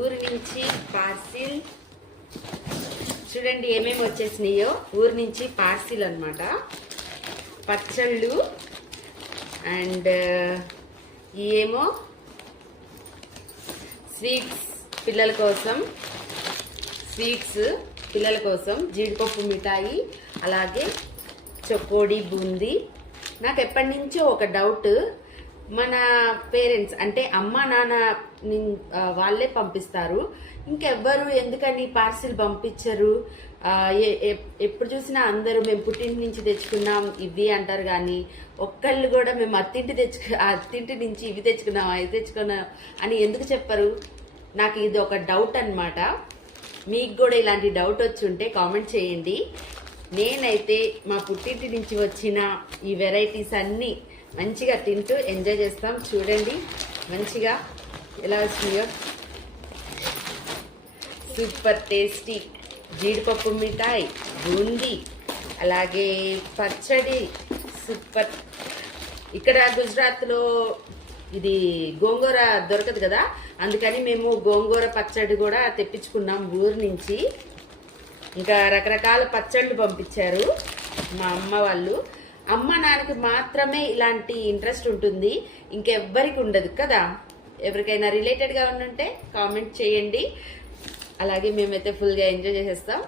ఊరి నుంచి పార్సిల్ చూడండి ఏమేమి వచ్చేసినాయో. ఊరి నుంచి పార్సిల్ అన్నమాట. పచ్చళ్ళు అండ్ ఏమో స్వీట్స్ పిల్లల కోసం జీడిపప్పు మిఠాయి, అలాగే చకోడీ బూందీ. నాకు ఎప్పటి నుంచో ఒక డౌట్, మన పేరెంట్స్ అంటే అమ్మ నాన్న వాళ్ళే పంపిస్తారు, ఇంకెవ్వరు ఎందుకని పార్సిల్ పంపించరు? ఎప్పుడు చూసినా అందరూ మేము పుట్టింటి నుంచి తెచ్చుకున్నాం ఇవి అంటారు, కానీ ఒక్కళ్ళు కూడా మేము అత్తింటి నుంచి ఇవి తెచ్చుకున్నాం అవి తెచ్చుకున్నాం అని ఎందుకు చెప్పరు? నాకు ఇది ఒక డౌట్ అన్నమాట. మీకు కూడా ఇలాంటి డౌట్ వచ్చి ఉంటే కామెంట్ చేయండి. నేనైతే మా పుట్టింటి నుంచి వచ్చిన ఈ వెరైటీస్ అన్నీ మంచిగా తింటూ ఎంజాయ్ చేస్తాం. చూడండి మంచిగా ఎలా వచ్చినాయో, సూపర్ టేస్టీ జీడిపప్పు మిఠాయి, బూందీ, అలాగే పచ్చడి సూపర్. ఇక్కడ గుజరాత్లో ఇది గోంగూర దొరకదు కదా, అందుకని మేము గోంగూర పచ్చడి కూడా తెప్పించుకున్నాం ఊరు నుంచి. ఇంకా రకరకాల పచ్చళ్ళు పంపించారు మా అమ్మ వాళ్ళు. అమ్మ నాన్నకి మాత్రమే ఇలాంటి ఇంట్రెస్ట్ ఉంటుంది, ఇంకెవ్వరికి ఉండదు కదా. ఎవరికైనా రిలేటెడ్గా ఉంటే కామెంట్ చేయండి. అలాగే మేమైతే ఫుల్గా ఎంజాయ్ చేసేస్తాం.